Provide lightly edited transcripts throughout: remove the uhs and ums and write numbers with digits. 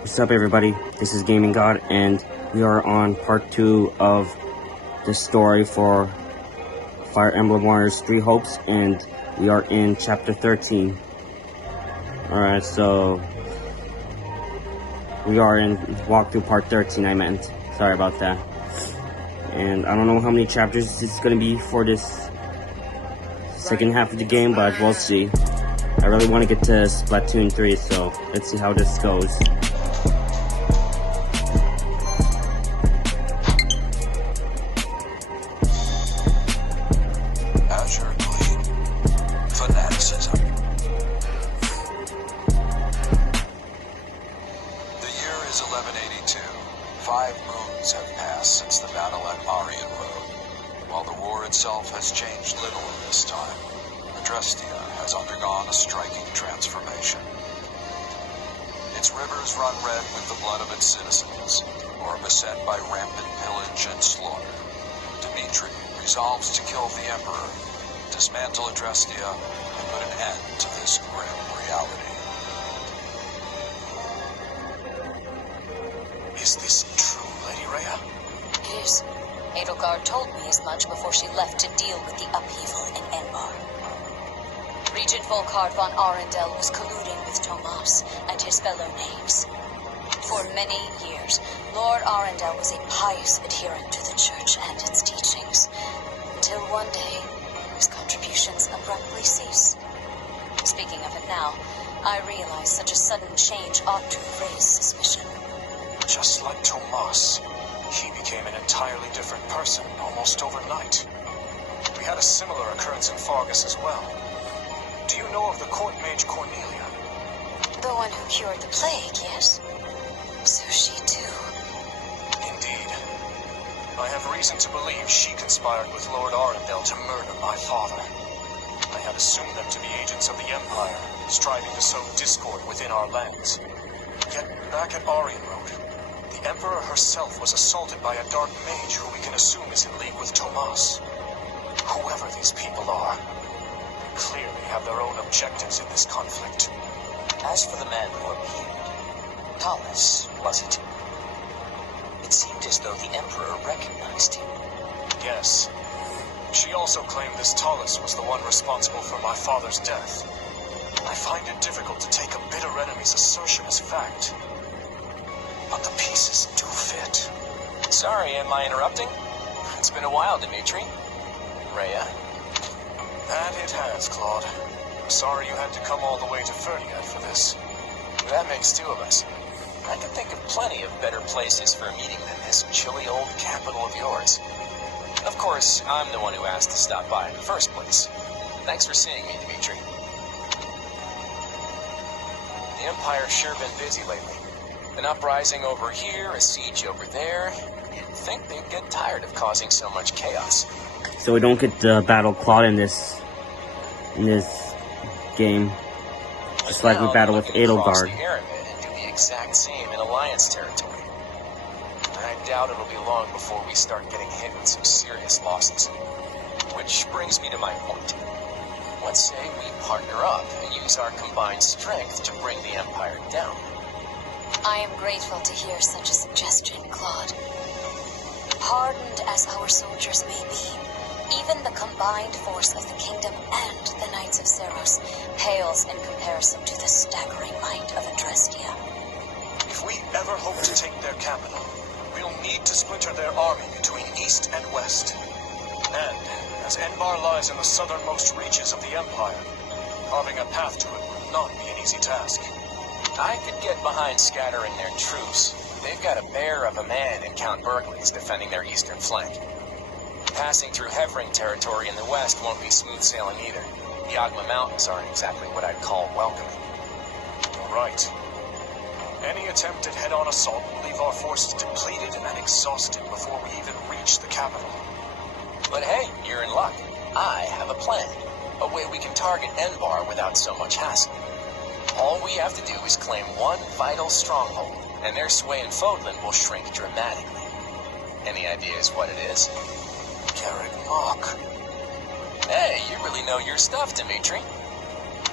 What's up, everybody? This is Gaming God, and we are on part 2 of the story for Fire Emblem Warriors 3 Hopes, and we are in chapter 13. Alright, so we are in walkthrough part 13, I meant. Sorry about that. And I don't know how many chapters it's gonna be for this second half of the game, but we'll see. I really want to get to Splatoon 3, so let's see how this goes. Fanaticism. The year is 1182. 5 moons have passed since the battle at Aryan Road. While the war itself has changed little in this time, Adrestia has undergone a striking transformation. Its rivers run red with the blood of its citizens, or beset by rampant pillage and slaughter. Dimitri resolves to kill the Emperor, dismantle Adrestia, and put an end to this grim reality. Is this true, Lady Rhea? It is. Edelgard told me as much before she left to deal with the upheaval in Enbar. Regent Volkard von Arundel was colluding with Tomas and his fellow knaves. For many years, Lord Arundel was a pious adherent to the Church and its teachings, until one day, his contributions abruptly cease. Speaking of it now, I realize such a sudden change ought to raise suspicion. Just like Tomas, he became an entirely different person almost overnight. We had a similar occurrence in Fargus as well. Do you know of the court mage Cornelia? The one who cured the plague, yes? So she too. Indeed. I have reason to believe she conspired with Lord Arundel to murder my father. I had assumed them to be agents of the Empire, striving to sow discord within our lands. Yet, back at Aryan Road, the Emperor herself was assaulted by a dark mage who we can assume is in league with Tomas. Whoever these people are, they clearly have their own objectives in this conflict. As for the man who appeared, Thomas, was it? It seemed as though the Emperor recognized him. Yes. She also claimed this Talus was the one responsible for my father's death. I find it difficult to take a bitter enemy's assertion as fact. But the pieces do fit. Sorry, am I interrupting? It's been a while, Dimitri. Rhea? That it has, Claude. Sorry you had to come all the way to Ferdiad for this. That makes 2 of us. I could think of plenty of better places for a meeting than this chilly old capital of yours. Of course, I'm the one who asked to stop by in the first place. Thanks for seeing me, Dimitri. The Empire's sure been busy lately. An uprising over here, a siege over there. You'd think they'd get tired of causing so much chaos. So we don't get the battle Claude in this game, just like we battle with Edelgard. The Aramid and do the exact same in Alliance territory. I doubt it'll be long before we start getting hit with some serious losses. Which brings me to my point. Let's say we partner up and use our combined strength to bring the Empire down. I am grateful to hear such a suggestion, Claude. Hardened as our soldiers may be, even the combined force of the Kingdom and the Knights of Zeros pales in comparison to the staggering might of Adrestia. If we ever hope to take their capital, we'll need to splinter their army between east and west. And, as Enbar lies in the southernmost reaches of the Empire, carving a path to it will not be an easy task. I could get behind scattering their troops. They've got a bear of a man in Count Berkeley's defending their eastern flank. Passing through Hevring territory in the west won't be smooth sailing either. The Agma Mountains aren't exactly what I'd call welcoming. Right. Any attempt at head-on assault will leave our forces depleted and exhausted before we even reach the capital. But hey, you're in luck. I have a plan. A way we can target Enbar without so much hassle. All we have to do is claim one vital stronghold, and their sway in Fodlan will shrink dramatically. Any ideas what it is? Carrick Mach. Hey, you really know your stuff, Dimitri.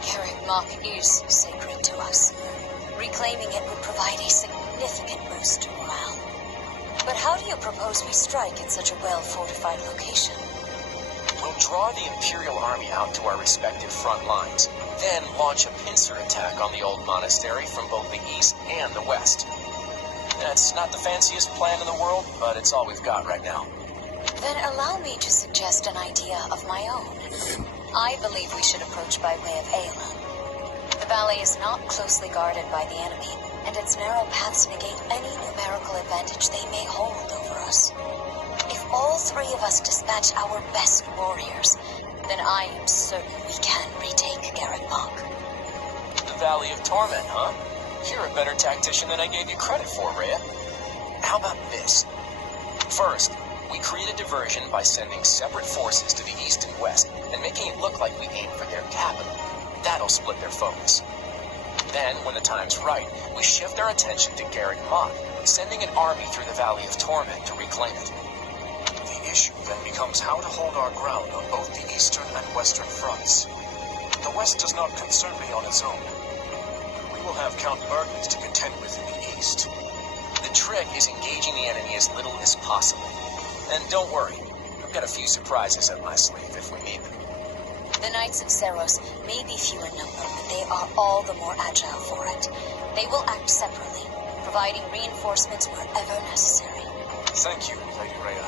Carrick Mach is sacred to us. Reclaiming it would provide a significant boost to morale. But how do you propose we strike in such a well-fortified location? We'll draw the Imperial Army out to our respective front lines, then launch a pincer attack on the old monastery from both the east and the west. That's not the fanciest plan in the world, but it's all we've got right now. Then allow me to suggest an idea of my own. I believe we should approach by way of Aelin. The valley is not closely guarded by the enemy, and its narrow paths negate any numerical advantage they may hold over us. If all three of us dispatch our best warriors, then I am certain we can retake Garrett Mach. The Valley of Torment, huh? You're a better tactician than I gave you credit for, Rhea. How about this? First, we create a diversion by sending separate forces to the east and west, and making it look like we aim for their capital. That'll split their focus. Then, when the time's right, we shift our attention to Garrett Mach, sending an army through the Valley of Torment to reclaim it. The issue then becomes how to hold our ground on both the eastern and western fronts. The west does not concern me on its own. We will have Count Burdens to contend with in the east. The trick is engaging the enemy as little as possible. And don't worry, I've got a few surprises up my sleeve if we need them. The Knights of Seros may be few in number, but they are all the more agile for it. They will act separately, providing reinforcements wherever necessary. Thank you, Lady Rhea.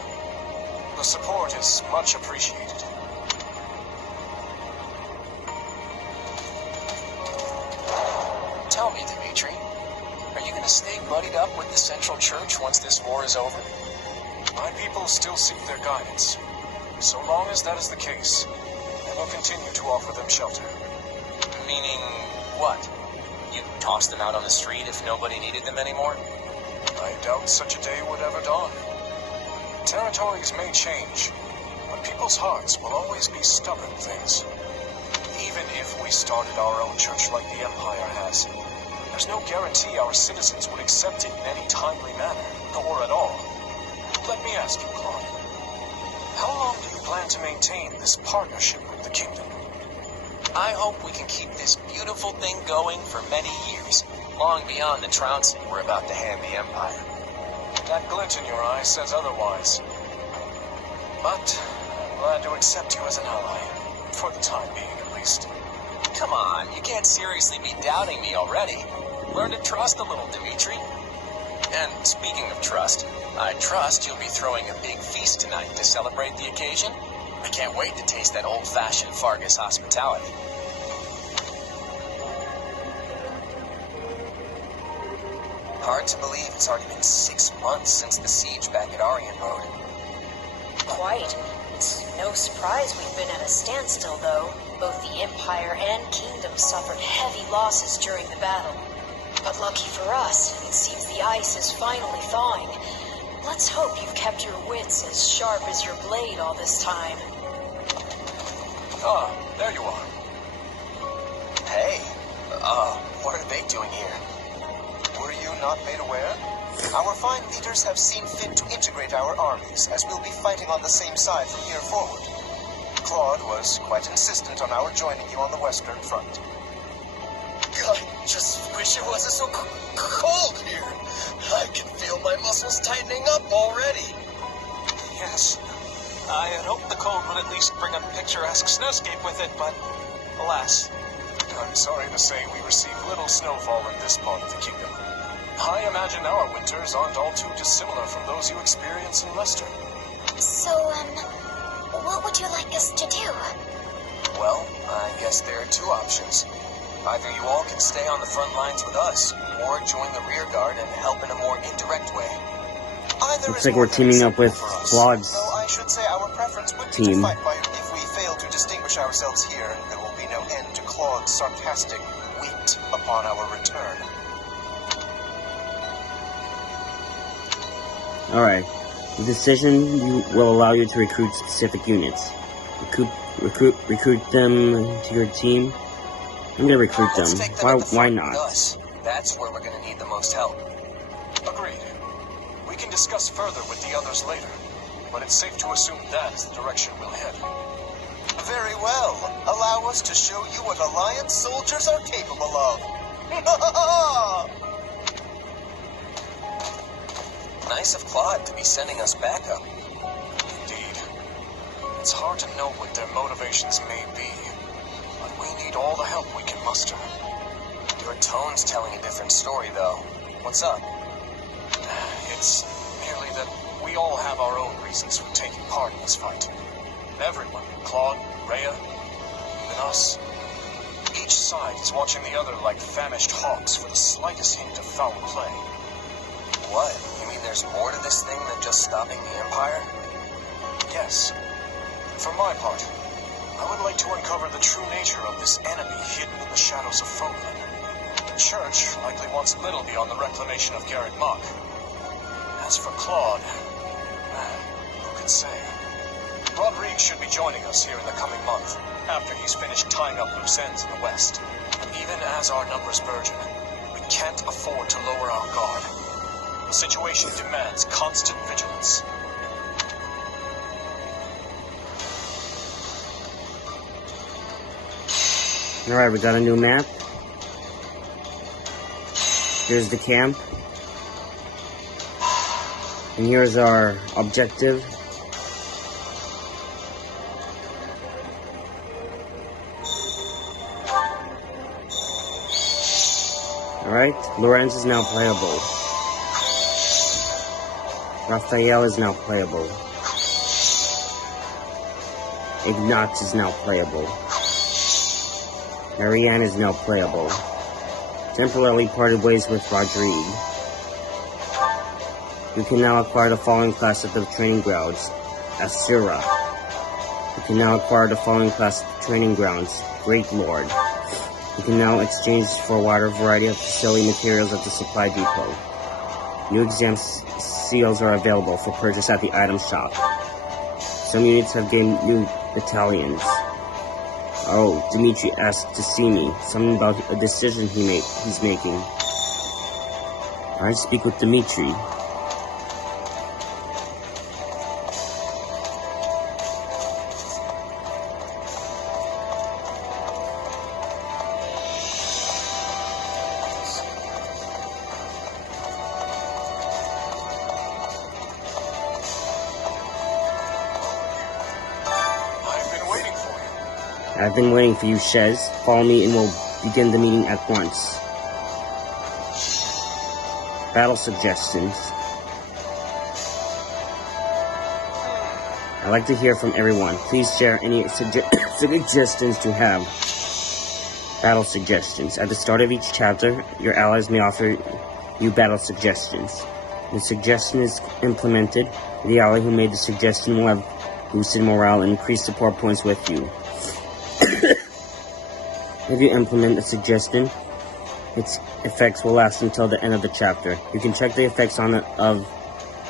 The support is much appreciated. Tell me, Dimitri, are you going to stay buddied up with the Central Church once this war is over? My people still seek their guidance. So long as that is the case, I will continue to offer them shelter. Meaning what? You'd toss them out on the street if nobody needed them anymore? I doubt such a day would ever dawn. Territories may change, but people's hearts will always be stubborn things. Even if we started our own church like the Empire has, there's no guarantee our citizens would accept it in any timely manner, or at all. Let me ask you, Claude, how long do you plan to maintain this partnership with the Kingdom? I hope we can keep this beautiful thing going for many years, long beyond the trouncing we're about to hand the Empire. That glint in your eye says otherwise. But I'm glad to accept you as an ally, for the time being at least. Come on, you can't seriously be doubting me already. Learn to trust a little, Dimitri. And speaking of trust, I trust you'll be throwing a big feast tonight to celebrate the occasion. I can't wait to taste that old-fashioned Fargus hospitality. Hard to believe it's already been 6 months since the siege back at Aryan Road. Quite. It's no surprise we've been at a standstill, though. Both the Empire and Kingdom suffered heavy losses during the battle. But lucky for us, it seems the ice is finally thawing. Let's hope you've kept your wits as sharp as your blade all this time. Ah, there you are. Hey, what are they doing here? Were you not made aware? Our fine leaders have seen fit to integrate our armies, as we'll be fighting on the same side from here forward. Claude was quite insistent on our joining you on the Western Front. God, just wish it wasn't so cold here. I can feel my muscles tightening up already. Yes. I had hoped the cold would at least bring a picturesque snowscape with it, but alas. I'm sorry to say we receive little snowfall in this part of the kingdom. I imagine our winters aren't all too dissimilar from those you experience in Leicester. So, what would you like us to do? Well, I guess there are two options. Either you all can stay on the front lines with us, or join the rear guard and help in a more indirect way. Either Looks is like more we're teaming than up with acceptable for us. Claude's Though I should say our preference would be team. to fight by if we fail to distinguish ourselves here, there will be no end to Claude's sarcastic wit upon our return. Alright. The decision will allow you to recruit specific units. Recruit them to your team. I'm gonna recruit them. Let's take them at the Why front not? with us. That's where we're gonna need the most help. Agreed. We can discuss further with the others later, but it's safe to assume that is the direction we'll head. Very well. Allow us to show you what Alliance soldiers are capable of. Nice of Claude to be sending us backup. Indeed. It's hard to know what their motivations may be, but we need all the help we can muster. Your tone's telling a different story, though. What's up? It's merely that we all have our own reasons for taking part in this fight. Everyone, Claude, Rhea, even us. Each side is watching the other like famished hawks for the slightest hint of foul play. What? You mean there's more to this thing than just stopping the Empire? Yes. For my part, I would like to uncover the true nature of this enemy hidden in the shadows of Fogland. The Church likely wants little beyond the reclamation of Garrett Mach. As for Claude, who can say? Rodrigue should be joining us here in the coming month, after he's finished tying up loose ends in the West. And even as our numbers burgeon, we can't afford to lower our guard. The situation demands constant vigilance. Alright, we got a new map. Here's the camp. And here's our objective. Alright, Lorenz is now playable. Raphael is now playable. Ignatz is now playable. Marianne is now playable. Temporarily parted ways with Rodrigue. You can now acquire the following class at the training grounds. Asura. You can now acquire the following class at the training grounds. Great Lord. You can now exchange for a wider variety of facility materials at the supply depot. New exam seals are available for purchase at the item shop. Some units have gained new battalions. Oh, Dimitri asked to see me. Something about a decision he's making. I speak with Dimitri. I've been waiting for you, Shez. Follow me and we'll begin the meeting at once. Battle suggestions. I'd like to hear from everyone. Please share any suggestions you have. Battle suggestions. At the start of each chapter, your allies may offer you battle suggestions. The suggestion is implemented. The ally who made the suggestion will have boosted morale and increased support points with you. If you implement a suggestion, its effects will last until the end of the chapter. You can check the effects of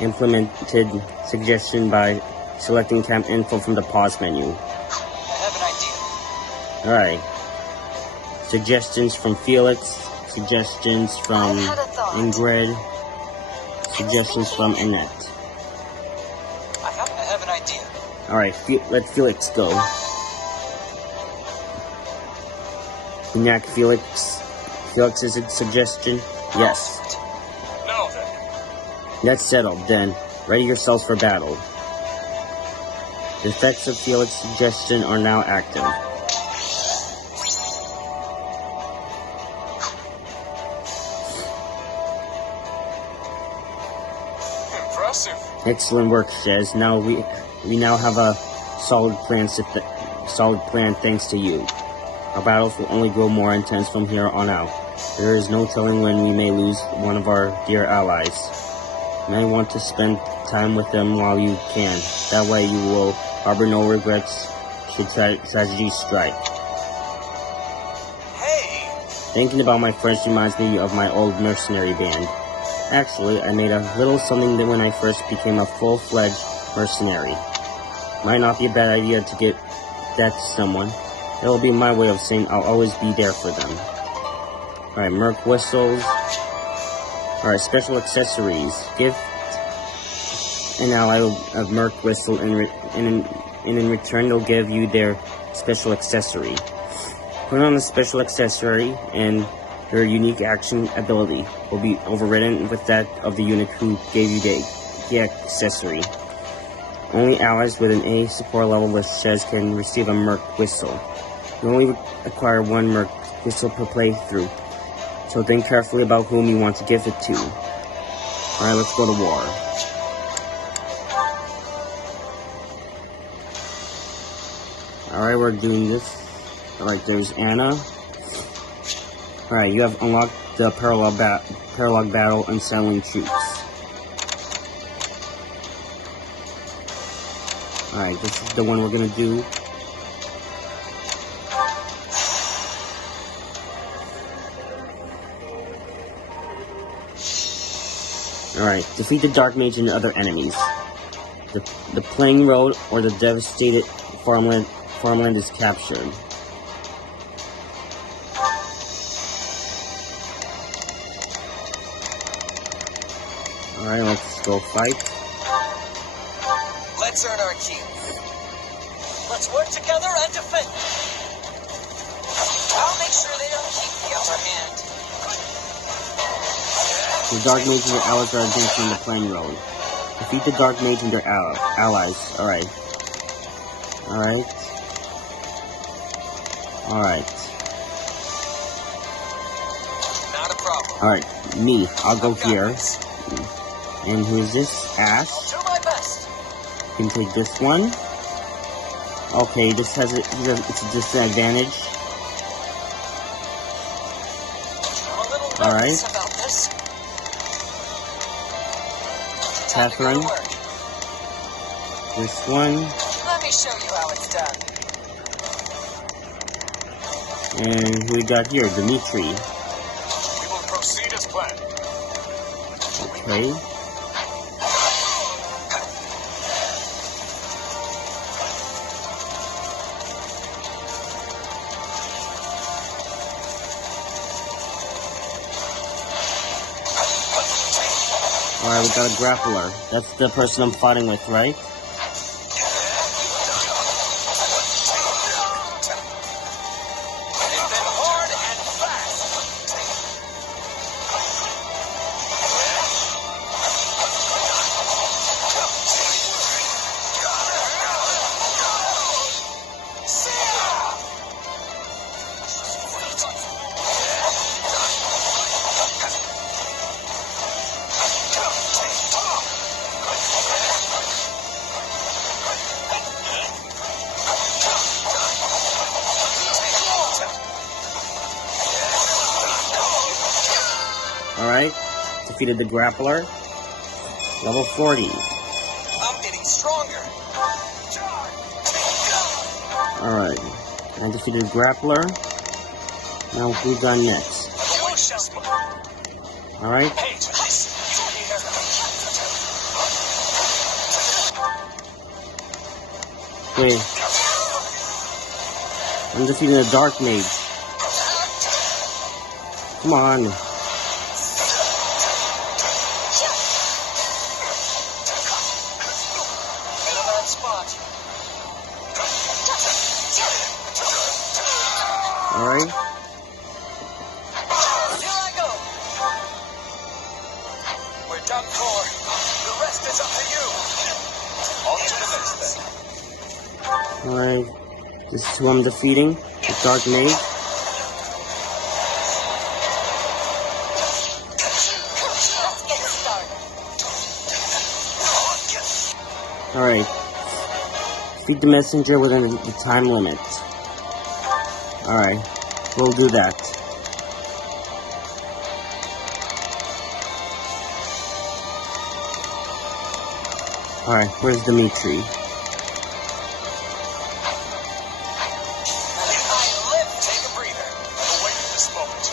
implemented suggestion by selecting camp info from the pause menu. I have an idea. Alright. Suggestions from Felix, suggestions from Ingrid, suggestions from Annette. I have an idea. Alright, let Felix go. Enact Felix's suggestion? Yes. Now then. That's settled, then. Ready yourselves for battle. The effects of Felix's suggestion are now active. Impressive. Excellent work, Shez. Now we now have a solid plan thanks to you. Our battles will only grow more intense from here on out. There is no telling when we may lose one of our dear allies. You may want to spend time with them while you can. That way you will harbor no regrets should tragedy strike. Hey! Thinking about my friends reminds me of my old mercenary band. Actually, I made a little something that when I first became a full-fledged mercenary. Might not be a bad idea to get that to someone. It'll be my way of saying I'll always be there for them. Alright, Merc whistles. Alright, special accessories. Give an ally of Merc whistle and in return they'll give you their special accessory. Put on the special accessory and their unique action ability will be overridden with that of the unit who gave you key accessory. Only allies with an A support level with Shez can receive a Merc Whistle. You only acquire one Merc Whistle per playthrough, so think carefully about whom you want to give it to. Alright, let's go to war. Alright, we're doing this. Alright, there's Anna. Alright, you have unlocked the parallel battle unsettling troops. Alright, this is the one we're gonna do. Alright, defeat the Dark Mage and other enemies. The Playing Road or the devastated farmland is captured. Alright, let's go fight. Let's earn our keep. Let's work together and defend. I'll make sure they don't keep the upper hand. The Dark Mage and their allies are advancing on the Playing Road. Defeat the Dark Mage and their allies. Alright. Alright. Alright. Not a problem. Alright, me. I'll go here. And who's this? Ash. I'll do my best. Can take this one. Okay, this has it's a disadvantage. I'm a little All nervous right. about this. Catherine. Time to go to work. This one. Let me show you how it's done. And who we got here? Dimitri. We will proceed as planned. Okay. Alright, we got a grappler. That's the person I'm fighting with, right? Alright, defeated the grappler. Level 40. I'm getting stronger. Alright, I defeated the grappler. Now who we got next? Alright. Okay. I'm defeating the Dark Mage. Come on. Alright. Here I go. We're done for. The rest is up to you. On to the next thing. Alright. This is who I'm defeating. The Dark Mage. Let's get started. Alright. Defeat the messenger within the time limit. Alright. We'll do that. Alright, where's Dimitri? Take a breather. We'll wait for this moment.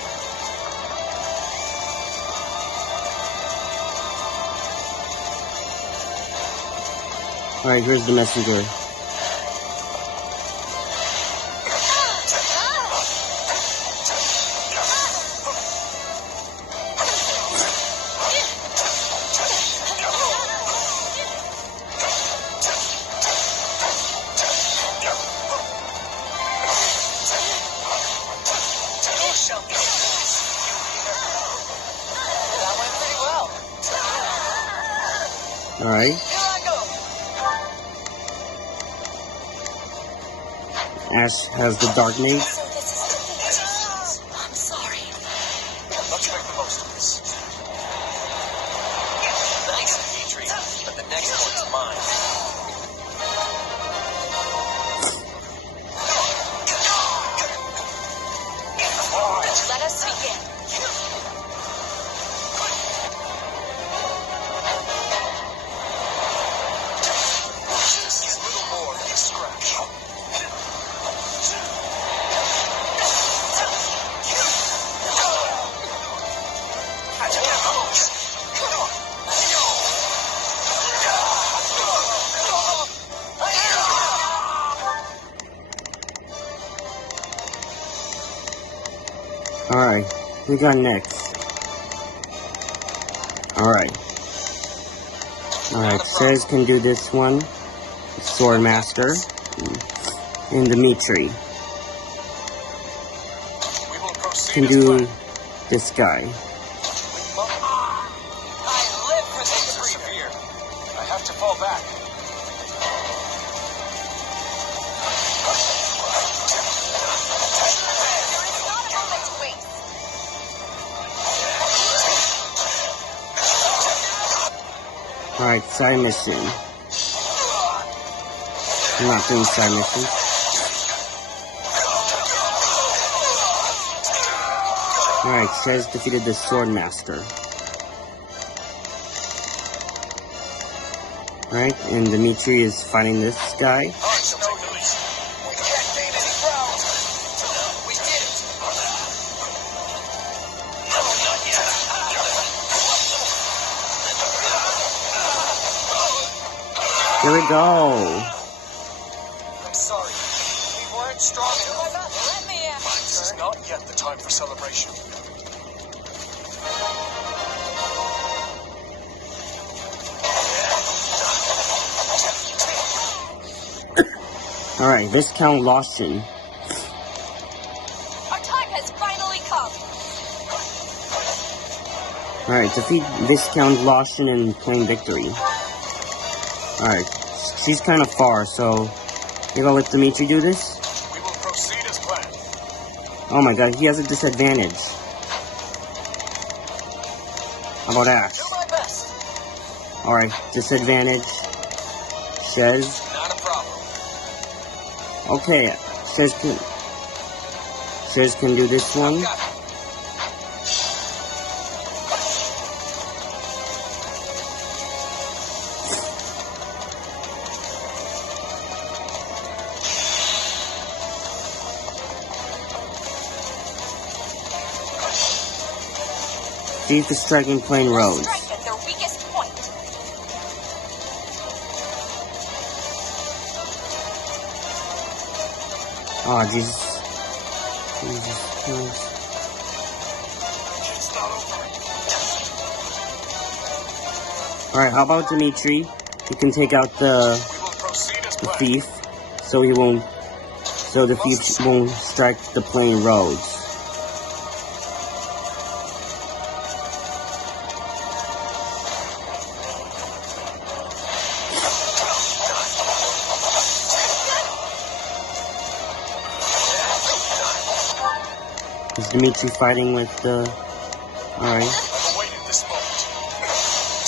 Alright, here's the messenger. That went pretty well. Alright. Here I go. Ash has the Dark Maze. So this is defeat. I'm sorry. Let's make the most of this. Nice, Dimitri, but the next one's mine. Let us begin. This is little more than a scratch. Alright, we got next. Alright. Alright, Says can do this one. Sword Master. And Dimitri We will proceed can as do planned. this guy. I live for this freedom. Persevere. I have to fall back. There is not a moment to waste. Alright, side mission. I'm not doing side missions. Alright, Says defeated the Sword Master. Alright, and Dimitri is fighting this guy. It's no use. We can't gain any ground. We did it. Not yet. Here we go. I'm sorry. We weren't strong enough. Let me in. This is not yet the time for celebration. Alright, Viscount Lawson. Our time has finally come. Alright, defeat Viscount Lawson and claim victory. Alright, she's kind of far, so maybe I'll let Dimitri do this. We will proceed as planned. Oh my god, he has a disadvantage. How about Ash? Do my best. Alright, disadvantage. Shez. Not a problem. Okay, Shez can do this one. Got it. Defeat the striking plane roads. Strike at their weakest point. Oh, Jesus. Jesus Christ. It's not over. Alright, how about Dimitri? He can take out the We will proceed as planned. thief, so the thief won't strike the plain roads. Is Dimitri fighting with the... Alright. I've awaited this moment.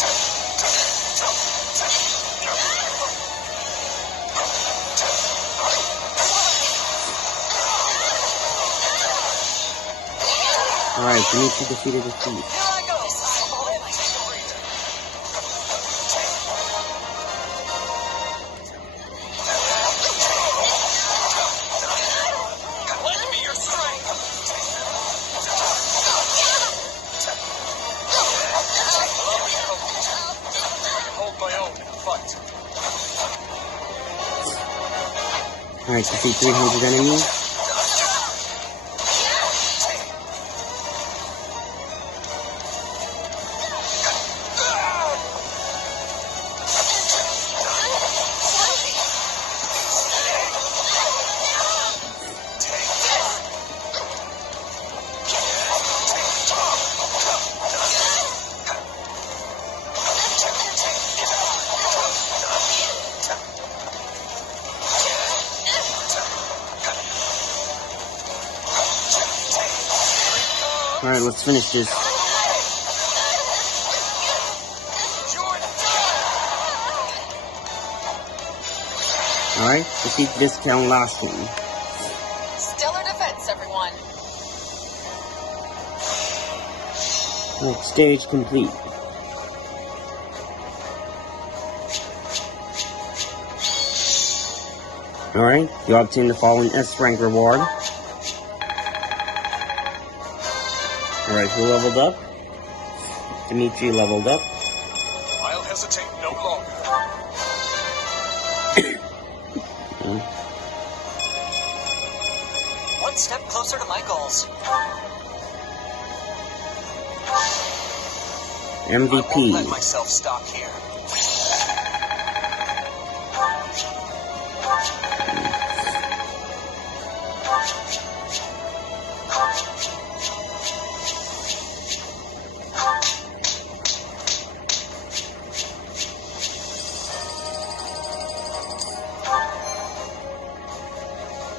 Alright, Dimitri defeated the thief. Here I go. Take a breather. Lend me your strength. I can hold my own in a fight. Alright, defeat 300 enemies. Alright, let's finish this. Alright, defeat Viscount Lashin. Stellar defense, everyone. Next stage complete. Alright, you obtain the following S rank reward. Alright, who leveled up? Dimitri leveled up. I'll hesitate no longer. One step closer to my goals. I won't let MVP. myself stop here.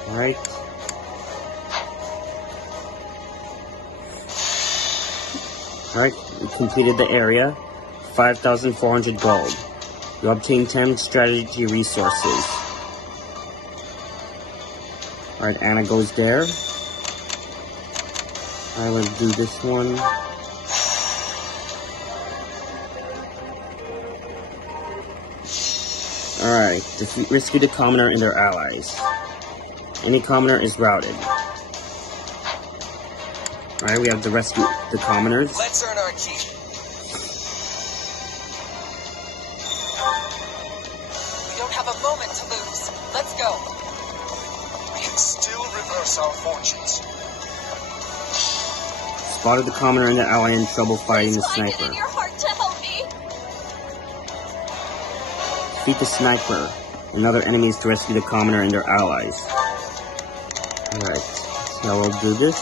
Alright. Alright, we completed the area. 5,400 gold. You obtain 10 strategy resources. Alright, Anna goes there. I will do this one. Alright, rescue the commoner and their allies. Any commoner is routed. Alright, we have to rescue the commoners. Let's earn our keep. We don't have a moment to lose. Let's go. We can still reverse our fortunes. Spotted the commoner and the ally in trouble fighting the Find it sniper. in your heart to help me. Defeat the sniper. Another enemy is to rescue the commoner and their allies. Alright, so we'll do this.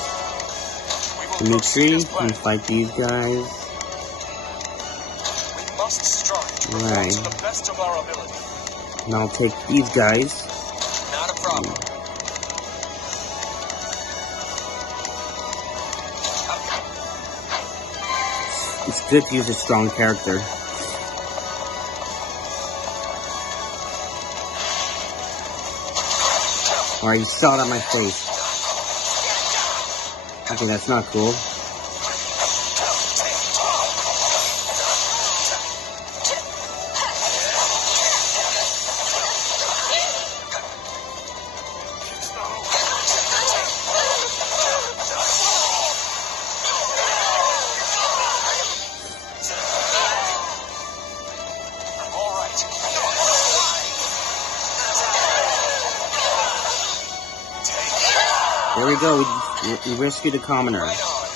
Dimitri, and fight these guys. We must strive to perform Right. to the best of our ability. And I'll take these guys. Not a problem. It's good to use a strong character. Alright, he shot at my face. Okay, that's not cool. All right. There we go, we rescued the commoner. Right on.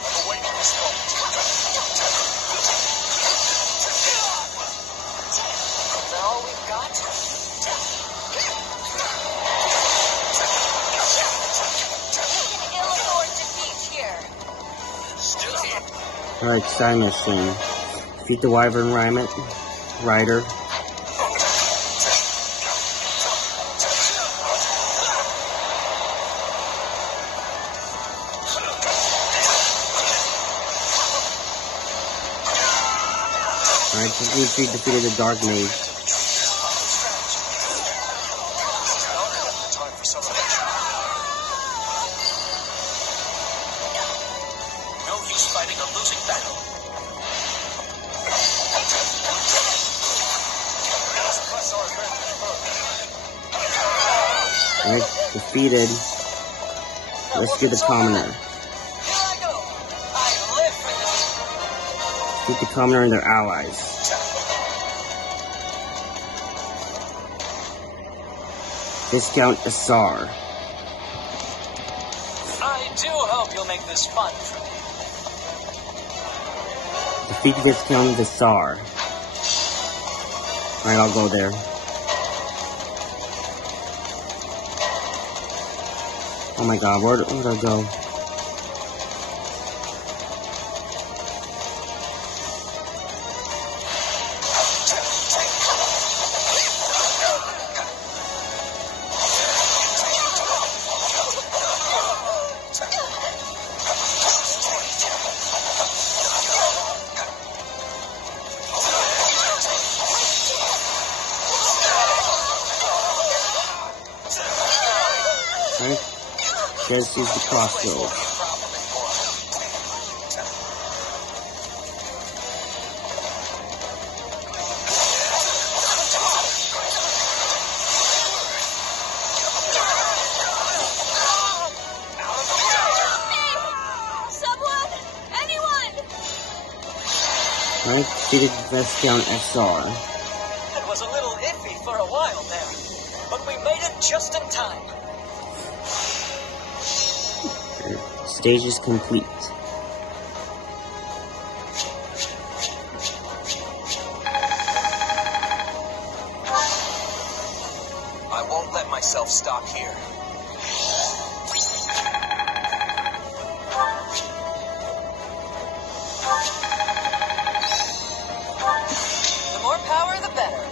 I'm awaiting this moment. Is that all we've got? An ill-assured defeat here. Still here. Alright, side mission. Defeat the Wyvern Rider. Alright, Dimitri defeated the Dark Mage. Time for celebration. No use fighting a losing battle. Let's press our advantage further. Alright, defeated. Rescue the commoner. Here I go. I live for this. Defeat the commoner and their allies. Viscount Asar. I do hope you'll make this fun for me. Defeat Viscount Asar. Alright, I'll go there. Oh my god, where'd I go? this is the crossroads. Someone! Anyone! Right, defeated Vestian SR. It was a little iffy for a while there, but we made it just in time. Stage is complete. I won't let myself stop here. The more power, the better.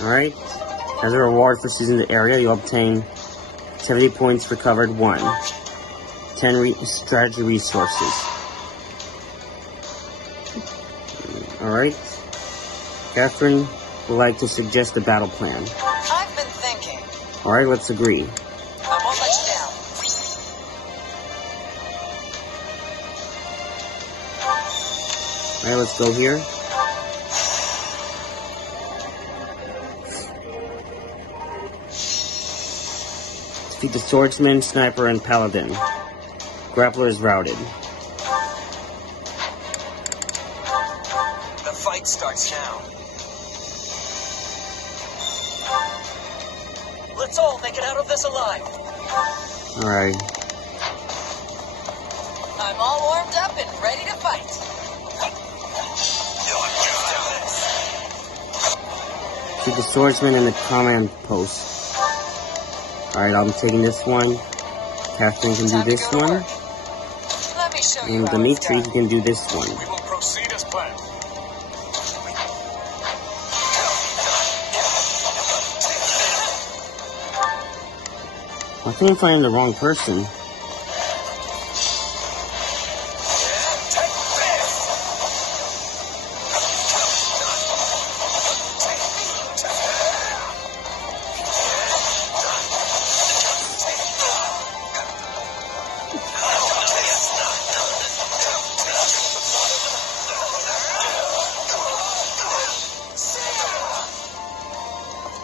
Alright. As a reward for choosing the area, you'll obtain 70 points for covered 1. 10 strategy resources. Alright. Catherine would like to suggest a battle plan. I've been thinking. Alright, let's agree. I won't let you down. Alright, let's go here. Defeat the swordsman, sniper, and paladin. Grappler is routed. The fight starts now. Let's all make it out of this alive. Alright. I'm all warmed up and ready to fight. Defeat the swordsman in the command post. Alright, I'm taking this one. Catherine can do Time to this go to one. work. Let me show you And how Dimitri it's done. can do this one. We will proceed as planned. I think I'm finding the wrong person.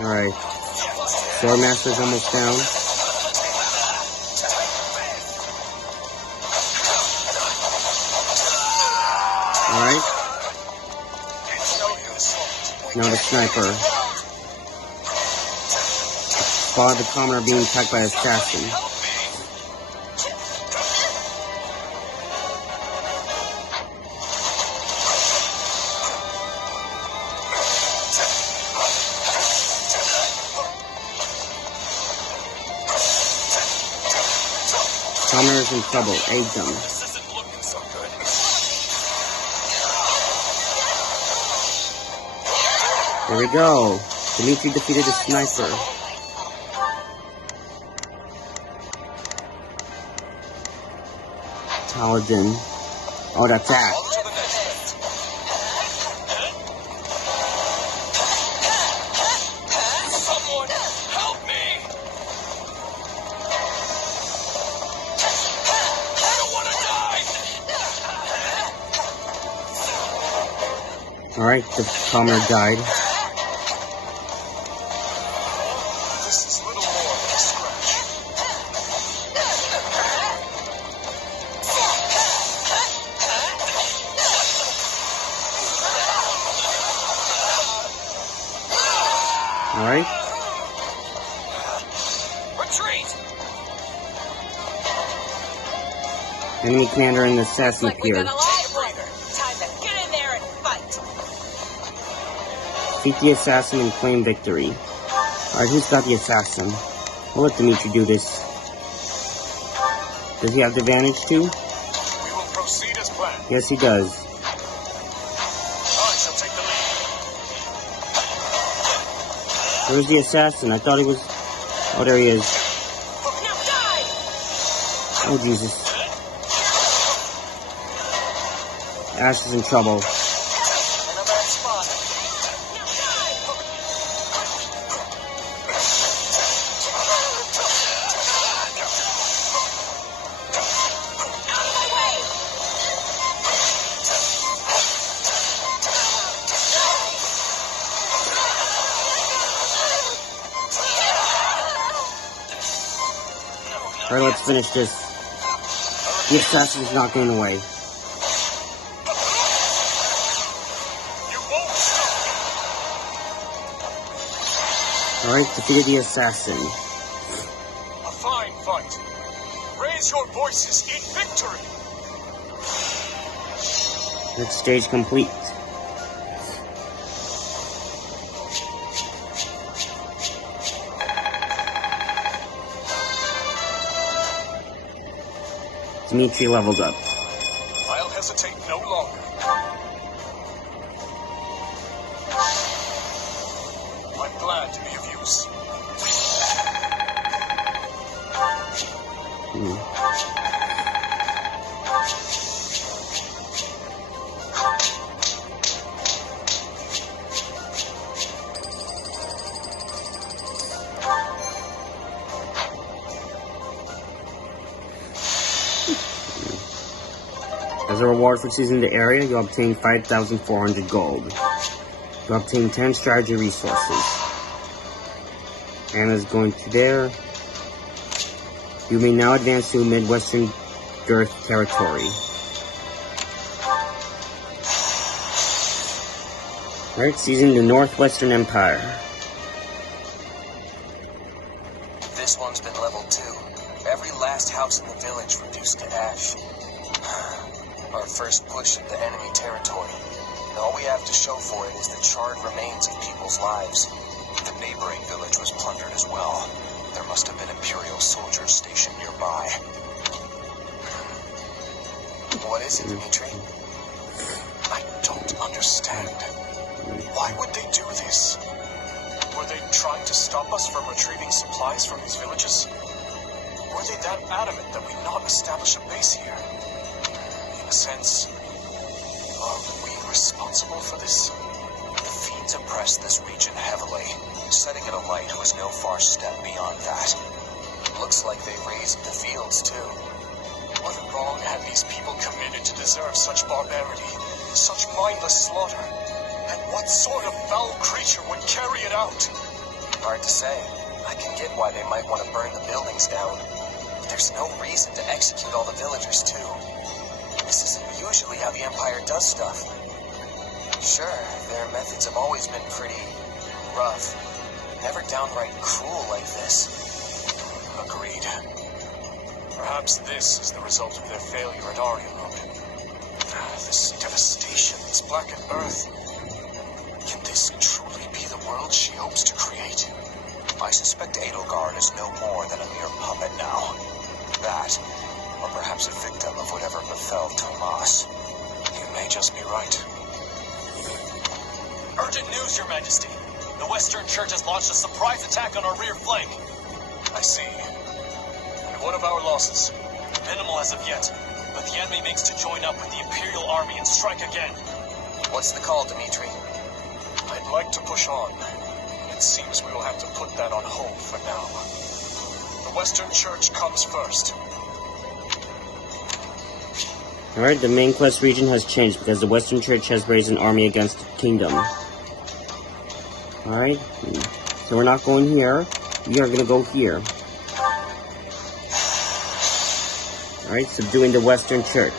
Alright. Swordmaster's almost down. Alright. Now the sniper. Spotted the commoner being attacked by an assassin. Commoner is in trouble. Aid them. This isn't looking so good. There we go. Dimitri defeated the sniper. Paladin. Oh, that's that. On to the next bit. Someone help me! I don't want to die! Alright, the commoner died. This is little more than a scratch. Alright. Retreat! Enemy commander and the assassin Like we appeared. got a live breather. Time to get in there and fight. Defeat the assassin and claim victory. Alright, who's got the assassin? We'll let Dimitri do this. Does he have the advantage too? We will proceed as planned. Yes, he does. I shall take the lead. Where's the assassin? I thought he was... Oh, there he is. Now die! Oh, Jesus. Ash is in trouble. In a bad spot. Now die! Out of my way! Alright, let's finish this. The assassin's not getting away. You won't stop me! Alright, defeated the assassin. A fine fight. Raise your voices in victory! Next stage complete. Dimitri leveled up. I'll hesitate no longer. I'm glad to be of use. As a reward for choosing the area, you obtain 5,400 gold. You obtain 10 strategy resources. Anna's going to there. You may now advance to Midwestern Girth territory. Alright, seizing the Northwestern Empire. This one's been leveled too. Every last house in the village reduced to ash. Our first push into enemy territory. And all we have to show for it is the charred remains of people's lives. The neighboring village was plundered as well. There must have been Imperial soldiers stationed nearby. What is it, Dimitri? I don't understand. Why would they do this? Were they trying to stop us from retrieving supplies from these villages? Were they that adamant that we not establish a base here? In a sense, are we responsible for this? The fiends oppressed this region heavily. Setting it alight was no far step beyond that. Looks like they raised the fields too. What wrong had these people committed to deserve such barbarity, such mindless slaughter? And what sort of foul creature would carry it out? Hard to say. I can get why they might want to burn the buildings down. But there's no reason to execute all the villagers too. This isn't usually how the Empire does stuff. Sure, their methods have always been pretty rough. Never downright cruel like this. Agreed. Perhaps this is the result of their failure at Aryan Road. This devastation, this blackened earth. Can this truly be the world she hopes to create? I suspect Edelgard is no more than a mere puppet now. That, or perhaps a victim of whatever befell Tomas. You may just be right. Urgent news, Your Majesty. The Western Church has launched a surprise attack on our rear flank. I see. And what of our losses? Minimal as of yet, but the enemy makes to join up with the Imperial Army and strike again. What's the call, Dimitri? I'd like to push on. It seems we will have to put that on hold for now. The Western Church comes first. Alright, the main quest region has changed because the Western Church has raised an army against the kingdom. Alright, so we're not going here. We are going to go here. Alright, subduing the Western Church.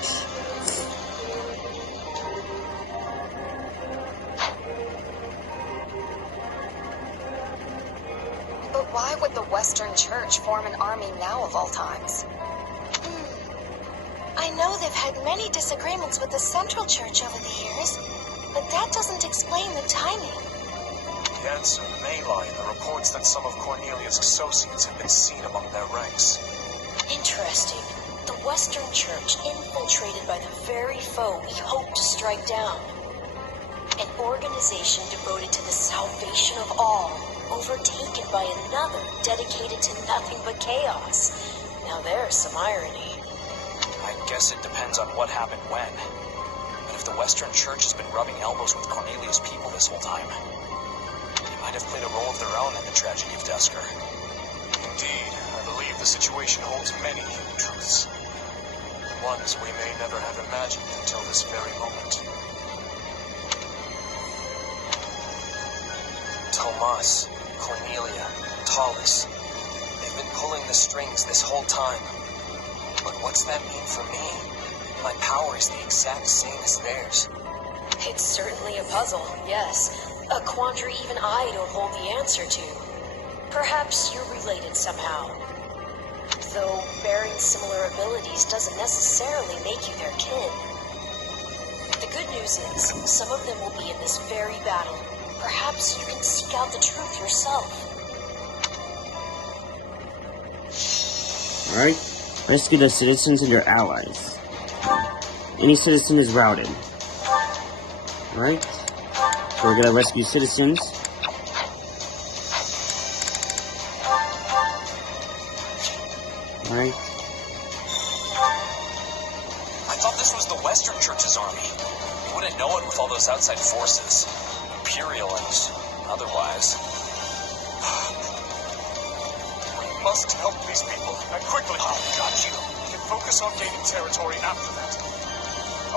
But why would the Western Church form an army now of all times? I know they've had many disagreements with the Central Church over the years, but that doesn't explain the timing. The answer may lie in the reports that some of Cornelia's associates have been seen among their ranks. Interesting. The Western Church infiltrated by the very foe we hope to strike down. An organization devoted to the salvation of all. overtaken by another dedicated to nothing but chaos. Now there's some irony. I guess it depends on what happened when. But if the Western Church has been rubbing elbows with Cornelius' people this whole time, they might have played a role of their own in the tragedy of Desker. Indeed, I believe the situation holds many hidden truths. Ones we may never have imagined until this very moment. Tomas, Cornelia, Tallis. They've been pulling the strings this whole time. But what's that mean for me? My power is the exact same as theirs. It's certainly a puzzle, yes. A quandary even I don't hold the answer to. Perhaps you're related somehow. Though bearing similar abilities doesn't necessarily make you their kin. The good news is, some of them will be in this very battle. Perhaps you can seek out the truth yourself. Alright. Rescue the citizens and their allies. Any citizen is routed. Alright. So we're gonna rescue citizens. Alright. I thought this was the Western Church's army. You wouldn't know it with all those outside forces. Imperial and otherwise. We must help these people, and quickly. Oh, got you. We can focus on gaining territory after that.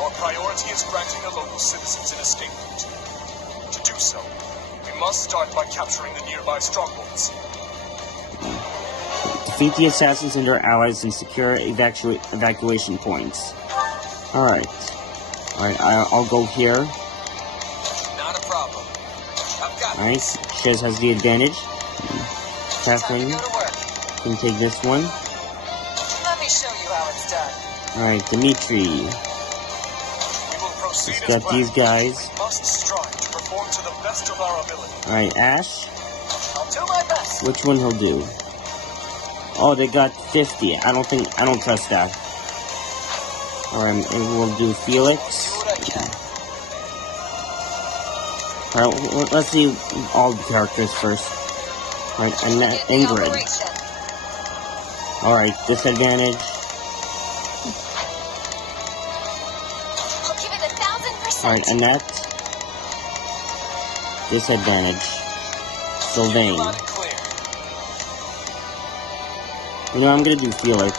Our priority is granting the local citizens an escape route. To do so, we must start by capturing the nearby strongholds. Defeat the assassins and their allies and secure evacuation points. Alright. Alright, I'll go here. Not a problem. I've got Alright, this. Shez has the advantage. Time Catherine to go to work. can take this one. Let me show you how it's done. Alright, Dimitri. We will proceed He's as got planned. these guys. We must strive to perform to the best of our ability. Alright, Ash. I'll do my best. Which one he'll do? Oh, they got 50. I don't trust that. Alright, maybe we'll do Felix. Do what I can. Alright, let's see all the characters first. Alright, Ingrid. Operation. Alright, disadvantage. I'll give it 1,000%. Alright, Annette. Disadvantage. Sylvain. Loud and clear. You know, I'm gonna do Felix.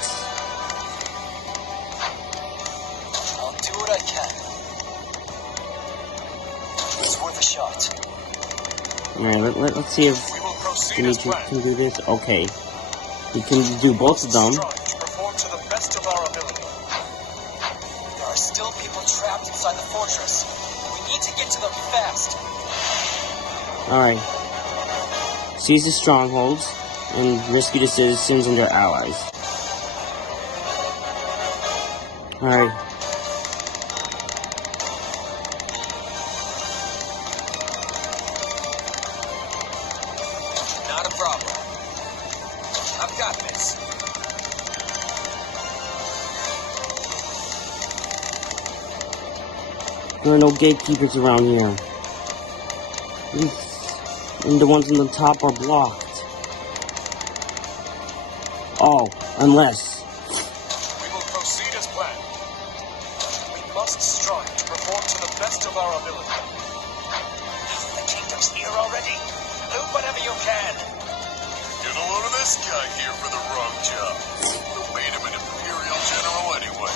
I'll do what I can. It's worth a shot. Alright, let's see if We will proceed as Dimitri planned. can do this. Okay. He can do both of them. Strive to perform to the best of our ability. There are still people trapped inside the fortress. We need to get to them fast. Alright. Seize the strongholds and rescue the citizens and their allies. Alright. Not a problem. I've got this. There are no gatekeepers around here. And the ones on the top are blocked. Oh, unless. We will proceed as planned. We must strive to perform to the best of our ability. The kingdom's here already. Loot whatever you can. Get a load of this guy here for the wrong job. Who made him an Imperial General anyway?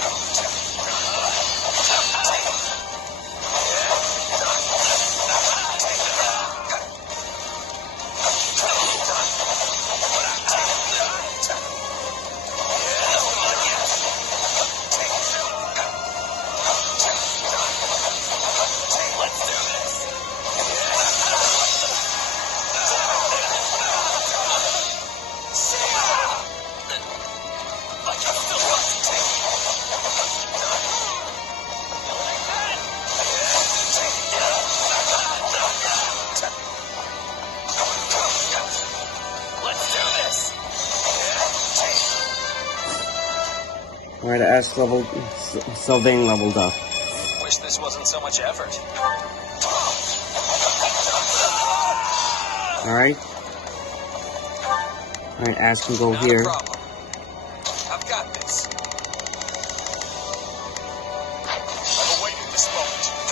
Alright, Ash leveled. Sylvain leveled up. Wish this wasn't so much effort. Alright. Alright, Ash can go Not here. a problem. I've got this. I've awaited this moment.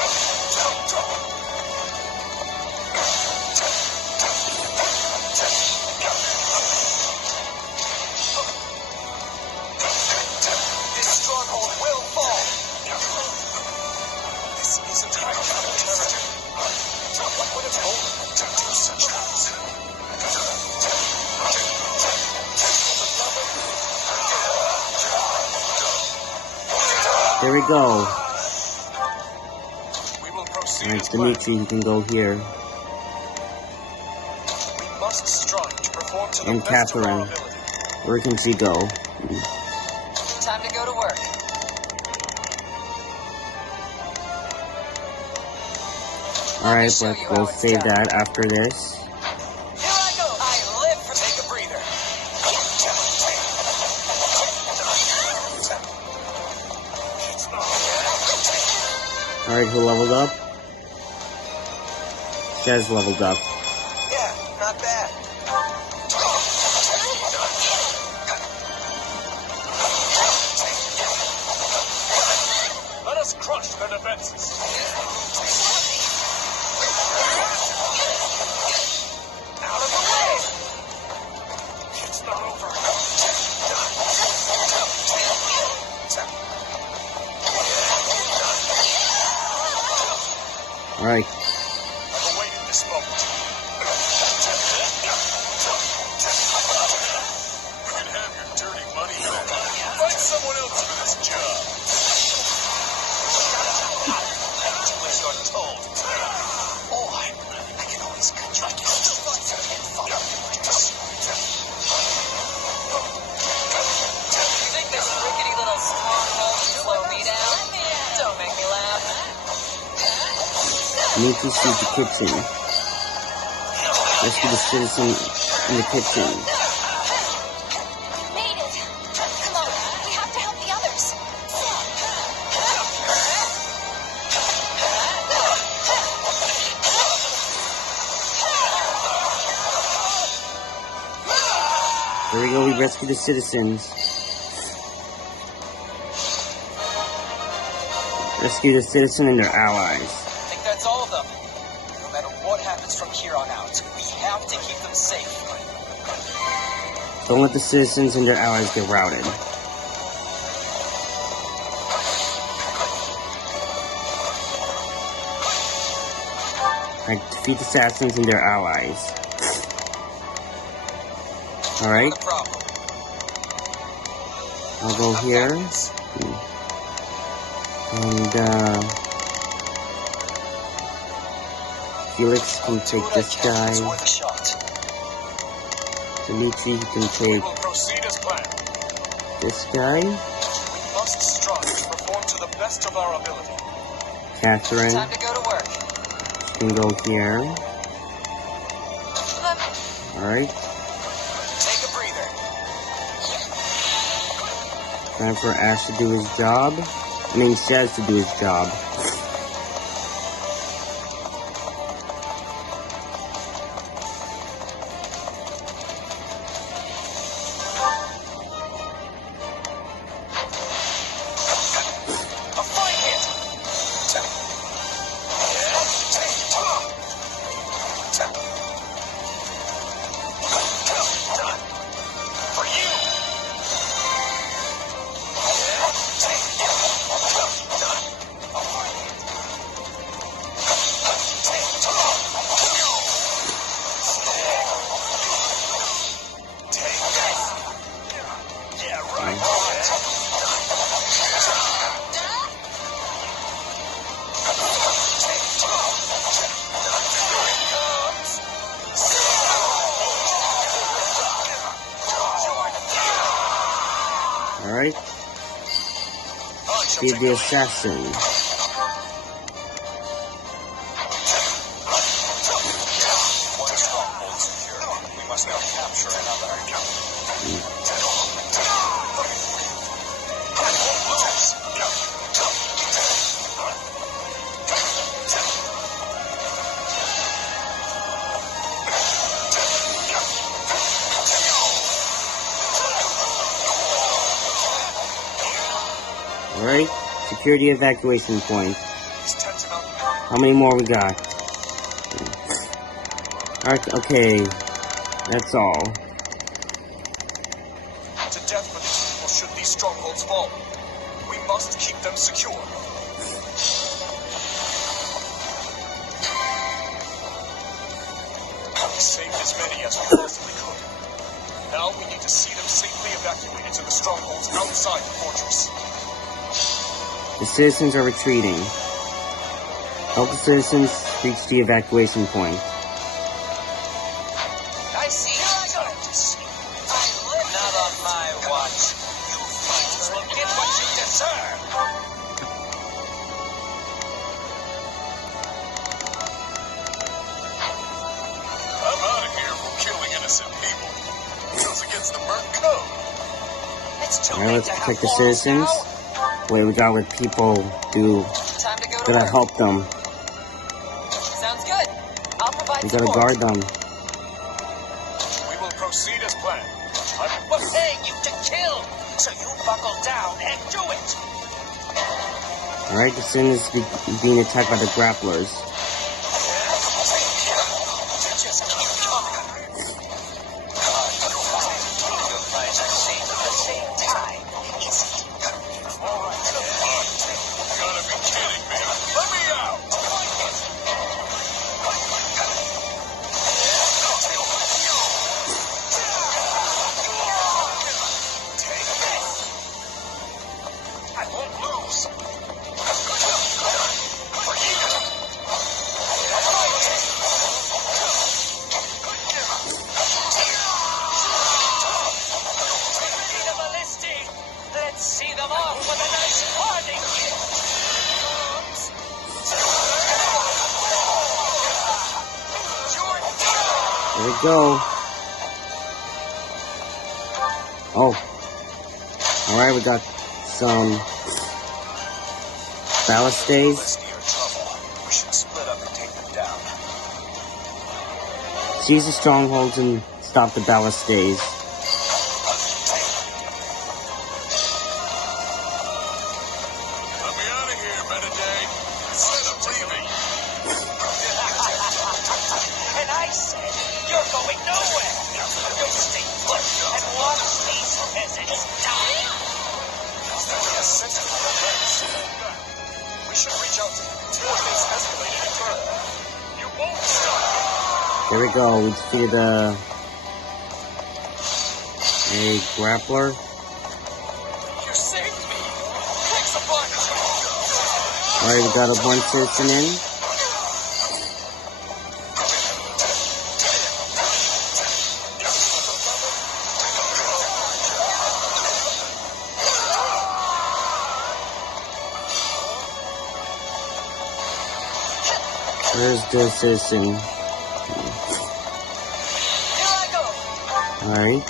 This stronghold will fall. This isn't my territory. What would have told them to do such things? There we go. We will proceed Alright, as planned. Dimitri, you can go here. We must strive to perform to And the best of our Catherine. ability. Where can she go? Time to go to work. Alright, show but you we'll how it's save done. that after this. Here I go. I live for Take a breather. Alright, who leveled up? Jez leveled up. Yeah, not bad. Let us crush their defenses. Out of the way! It's not over. Alright, I've awaited this moment. You can have your dirty money back. Find someone else for this job. Too late you're told. Oh, I can always cut you. And follow your orders. You think this rickety little stronghold can slow me down? Don't make me laugh. need to see the kitchen. Rescue the citizen in the kitchen. We made it. Come on, we have to help the others. There we go, we rescue the citizens. Rescue the citizen and their allies. I think that's all of them. No matter what happens from here on out, we have to keep them safe. Don't let the citizens and their allies get routed. Alright, defeat assassins and their allies. Alright, Not a problem. I'll go here. And, Felix can take this guy. It's worth a shot. Dimitri, you can We take will proceed as planned. this guy. We must strive to perform to the best of our ability. Catherine, Time to go to work. you can go here. Alright, Take a breather. time for Ash to do his job. I mean, Jez to do his job. A fine hit! For you! Yeah, right. Alright, save the assassin. One stronghold secure. We must now capture another. Alright, secure the evacuation point. These tents are not. How many more we got? Alright, okay. That's all. To death for these people should these strongholds fall. We must keep them secure. We saved as many as we possibly could. Now we need to see them safely evacuated to the strongholds outside the fortress. The citizens are retreating. Help the citizens reach the evacuation point. I see you trying to sleep. I live not on my watch. You fools will get what you deserve. I'm out of here for killing innocent people. It goes against the burnt code. It's too Alright, late let's to protect have the morals citizens. now. Wait, we gotta let people do. Time to go to Gotta work. help them. Sounds good. I'll provide We gotta support. guard them. We will proceed as planned. We're paying you to kill, so you buckle down and do it. Alright, the citizens being attacked by the grapplers. Just keep coming. Your lives are saved at the same time, isn't it? All right, you gotta be kidding me. Let me out! Take this. I won't lose. Ready to ballistic. Let's see them off with a nice parting There we go. Oh. Alright, we got some ballistays. Steer trouble. We should split up and take them down. Seize the strongholds and stop the ballistays. Let me out of here, Benedict. Instead of leaving. And I said, you're going nowhere. You'll stay put and watch these peasants die. We should reach out to them before things escalate any further. You won't stop. There we go. We defeated a grappler. You saved me. Thanks a bunch. Alright, we got a one citizen in. Where's the citizen? Here I go. Alright.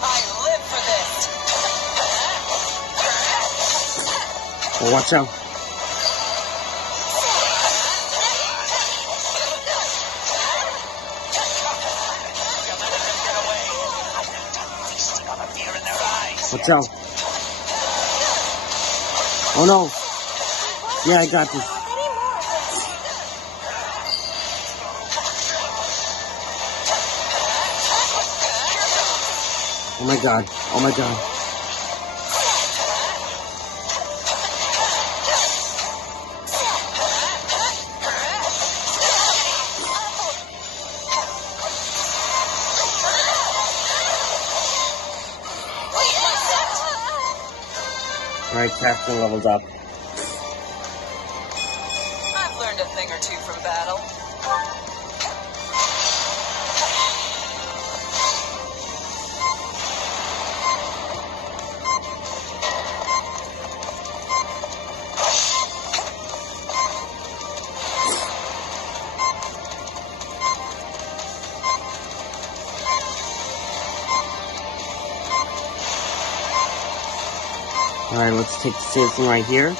I live for this. Oh, watch out. Watch out. Oh no. Yeah, I got this. Oh my god. Oh my god. Alright, Captain levels up. I've learned a thing or two from battle. Alright, let's take the citizen right here.